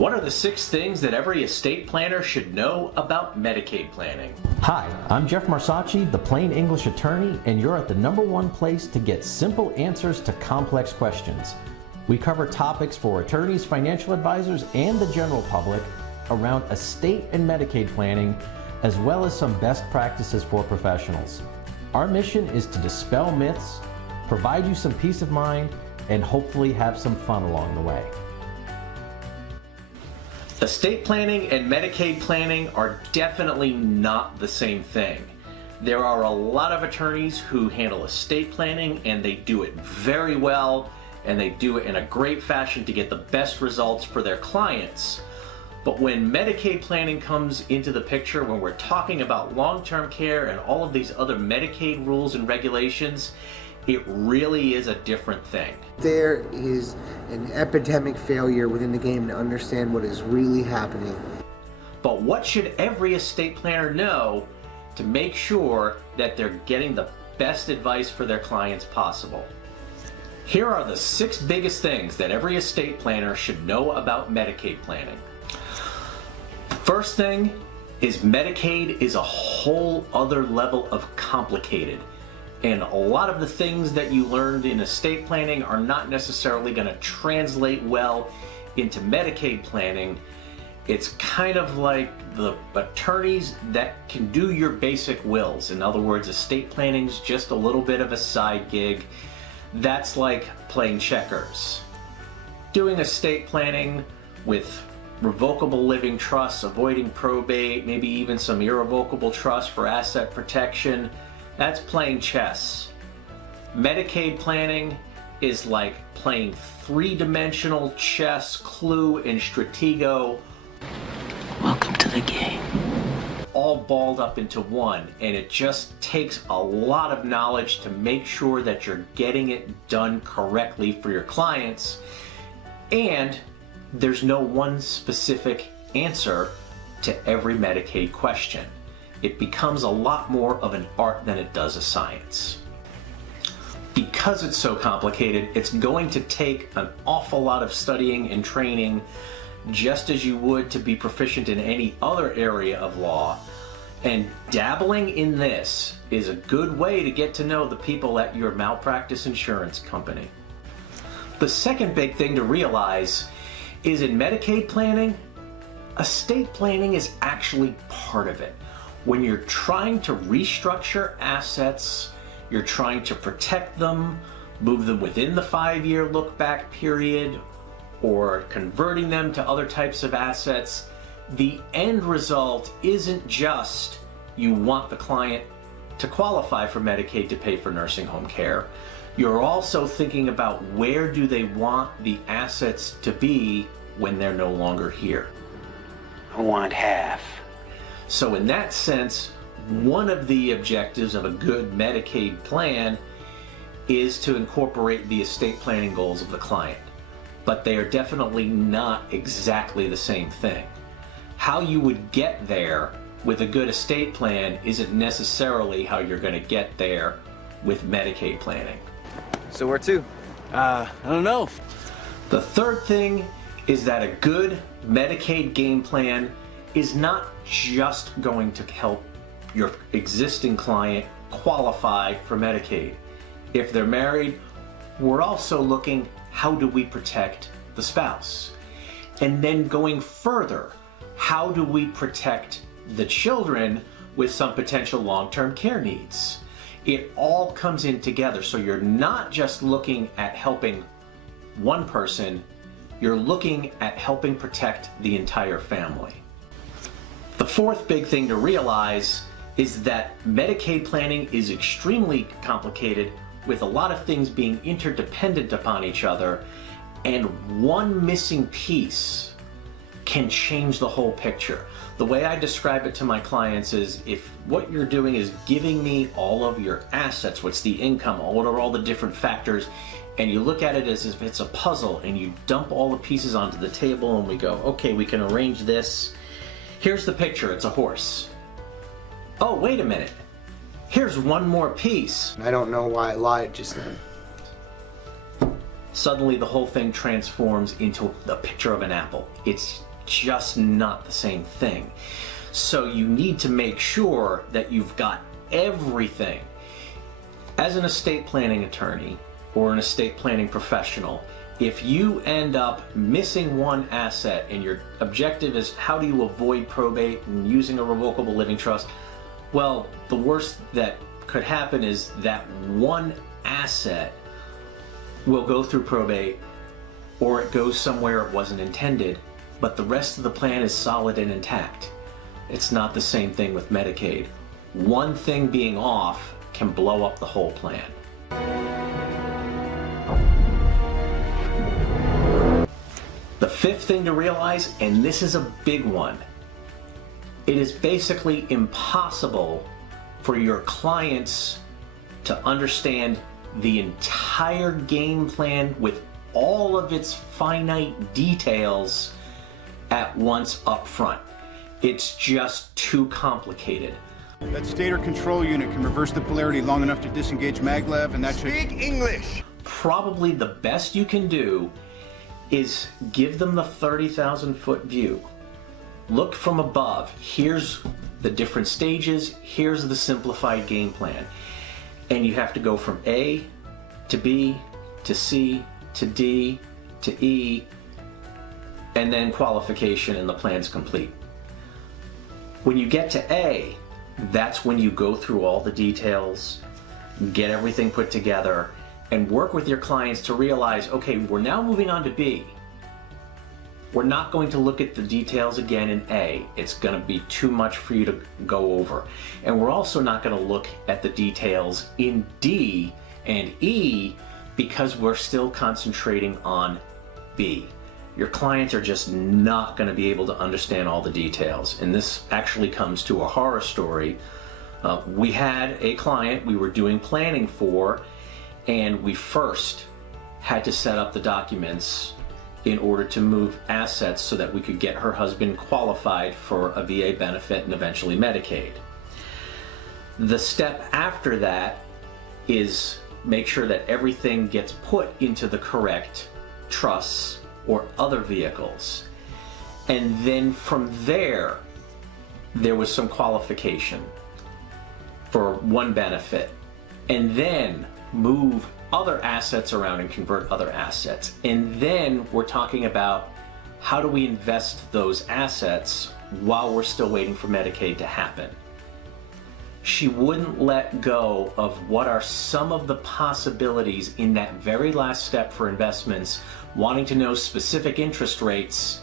What are the 6 things that every estate planner should know about Medicaid planning? Hi, I'm Jeff Marsacci, the Plain English attorney, and you're at the #1 place to get simple answers to complex questions. We cover topics for attorneys, financial advisors, and the general public around estate and Medicaid planning, as well as some best practices for professionals. Our mission is to dispel myths, provide you some peace of mind, and hopefully have some fun along the way. Estate planning and Medicaid planning are definitely not the same thing. There are a lot of attorneys who handle estate planning and they do it very well and they do it in a great fashion to get the best results for their clients. But when Medicaid planning comes into the picture, when we're talking about long-term care and all of these other Medicaid rules and regulations, it really is a different thing. There is an epidemic failure within the game to understand what is really happening. But what should every estate planner know to make sure that they're getting the best advice for their clients possible? Here are the 6 biggest things that every estate planner should know about Medicaid planning. First thing is Medicaid is a whole other level of complicated. And a lot of the things that you learned in estate planning are not necessarily going to translate well into Medicaid planning. It's kind of like the attorneys that can do your basic wills. In other words, estate planning's just a little bit of a side gig. That's like playing checkers. Doing estate planning with revocable living trusts, avoiding probate, maybe even some irrevocable trusts for asset protection, that's playing chess. Medicaid planning is like playing 3-dimensional chess, Clue, and Stratego. Welcome to the game. All balled up into one, and it just takes a lot of knowledge to make sure that you're getting it done correctly for your clients, and there's no one specific answer to every Medicaid question. It becomes a lot more of an art than it does a science. Because it's so complicated, it's going to take an awful lot of studying and training, just as you would to be proficient in any other area of law. And dabbling in this is a good way to get to know the people at your malpractice insurance company. The second big thing to realize is in Medicaid planning, estate planning is actually part of it. When you're trying to restructure assets, you're trying to protect them, move them within the 5-year look-back period, or converting them to other types of assets, the end result isn't just you want the client to qualify for Medicaid to pay for nursing home care. You're also thinking about where do they want the assets to be when they're no longer here. I want half. So in that sense, one of the objectives of a good Medicaid plan is to incorporate the estate planning goals of the client. But they are definitely not exactly the same thing. How you would get there with a good estate plan isn't necessarily how you're going to get there with Medicaid planning. So where to? I don't know. The third thing is that a good Medicaid game plan is not just going to help your existing client qualify for Medicaid. If they're married, we're also looking, how do we protect the spouse? And then going further, how do we protect the children with some potential long-term care needs? It all comes in together, so you're not just looking at helping one person, you're looking at helping protect the entire family. The fourth big thing to realize is that Medicaid planning is extremely complicated, with a lot of things being interdependent upon each other, and one missing piece can change the whole picture. The way I describe it to my clients is, if what you're doing is giving me all of your assets, what's the income, what are all the different factors, and you look at it as if it's a puzzle and you dump all the pieces onto the table and we go, okay, we can arrange this. Here's the picture, it's a horse. Oh, wait a minute. Here's one more piece. I don't know why I lied just then. Suddenly the whole thing transforms into the picture of an apple. It's just not the same thing. So you need to make sure that you've got everything. As an estate planning attorney or an estate planning professional, if you end up missing one asset and your objective is how do you avoid probate and using a revocable living trust, well, the worst that could happen is that one asset will go through probate or it goes somewhere it wasn't intended, but the rest of the plan is solid and intact. It's not the same thing with Medicaid. One thing being off can blow up the whole plan. The fifth thing to realize, and this is a big one, it is basically impossible for your clients to understand the entire game plan with all of its finite details at once up front. It's just too complicated. That stator control unit can reverse the polarity long enough to disengage maglev, and that should... Speak English! Probably the best you can do is give them the 30,000 foot view. Look from above. Here's the different stages. Here's the simplified game plan. And you have to go from A to B to C to D to E, and then qualification, and the plan's complete. When you get to A, that's when you go through all the details, get everything put together, and work with your clients to realize, okay, we're now moving on to B. We're not going to look at the details again in A. It's going to be too much for you to go over. And we're also not going to look at the details in D and E because we're still concentrating on B. Your clients are just not going to be able to understand all the details. And this actually comes to a horror story. We had a client we were doing planning for, and we first had to set up the documents in order to move assets so that we could get her husband qualified for a VA benefit and eventually Medicaid. The step after that is make sure that everything gets put into the correct trusts or other vehicles. And then from there was some qualification for one benefit. And then move other assets around and convert other assets. And then we're talking about how do we invest those assets while we're still waiting for Medicaid to happen. She wouldn't let go of what are some of the possibilities in that very last step for investments, wanting to know specific interest rates,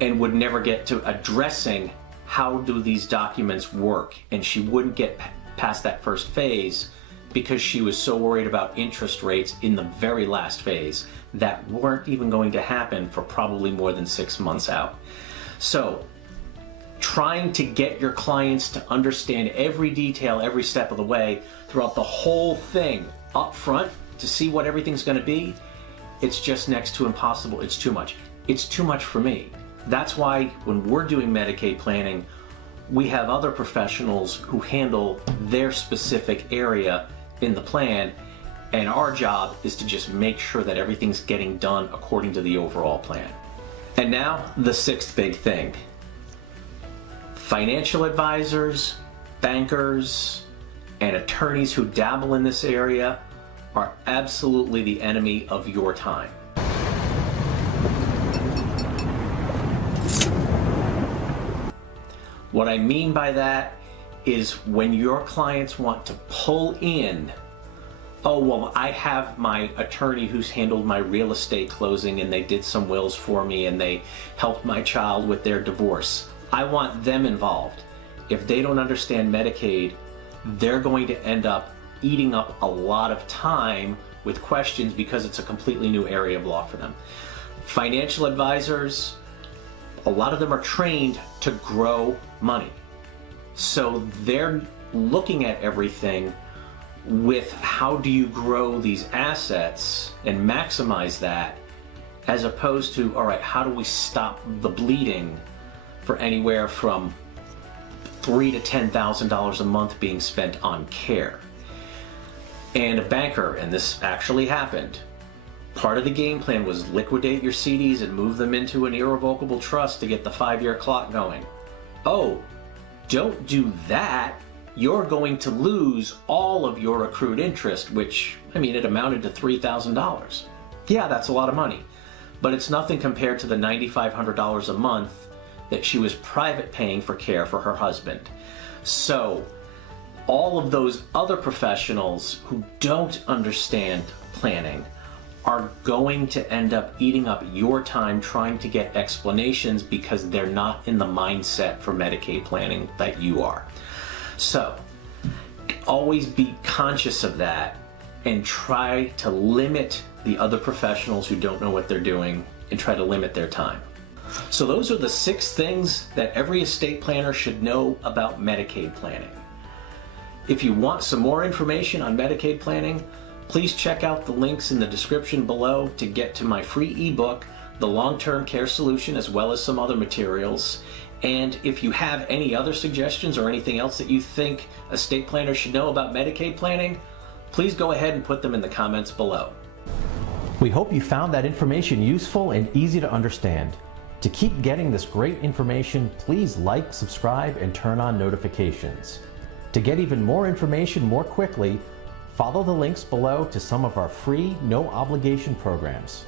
and would never get to addressing how do these documents work. And she wouldn't get past that first phase because she was so worried about interest rates in the very last phase that weren't even going to happen for probably more than 6 months out. So trying to get your clients to understand every detail, every step of the way throughout the whole thing up front to see what everything's going to be, it's just next to impossible. It's too much. It's too much for me. That's why when we're doing Medicaid planning, we have other professionals who handle their specific area in the plan, and our job is to just make sure that everything's getting done according to the overall plan. And now, the sixth big thing. Financial advisors, bankers, and attorneys who dabble in this area are absolutely the enemy of your time. What I mean by that is when your clients want to pull in, oh, well, I have my attorney who's handled my real estate closing and they did some wills for me and they helped my child with their divorce. I want them involved. If they don't understand Medicaid, they're going to end up eating up a lot of time with questions because it's a completely new area of law for them. Financial advisors, a lot of them are trained to grow money. So they're looking at everything with how do you grow these assets and maximize that, as opposed to, all right, how do we stop the bleeding for anywhere from $3,000 to $10,000 a month being spent on care. And a banker, and this actually happened, Part of the game plan was liquidate your CDs and move them into an irrevocable trust to get the 5-year clock going. Oh, don't do that. You're going to lose all of your accrued interest, which, it amounted to $3,000. Yeah, that's a lot of money, but it's nothing compared to the $9,500 a month that she was private paying for care for her husband. So, all of those other professionals who don't understand planning are going to end up eating up your time trying to get explanations because they're not in the mindset for Medicaid planning that you are. So, always be conscious of that and try to limit the other professionals who don't know what they're doing and try to limit their time. So those are the 6 things that every estate planner should know about Medicaid planning. If you want some more information on Medicaid planning, please check out the links in the description below to get to my free ebook, The Long-Term Care Solution, as well as some other materials. And if you have any other suggestions or anything else that you think estate planners should know about Medicaid planning, please go ahead and put them in the comments below. We hope you found that information useful and easy to understand. To keep getting this great information, please like, subscribe, and turn on notifications. To get even more information more quickly, follow the links below to some of our free, no obligation programs.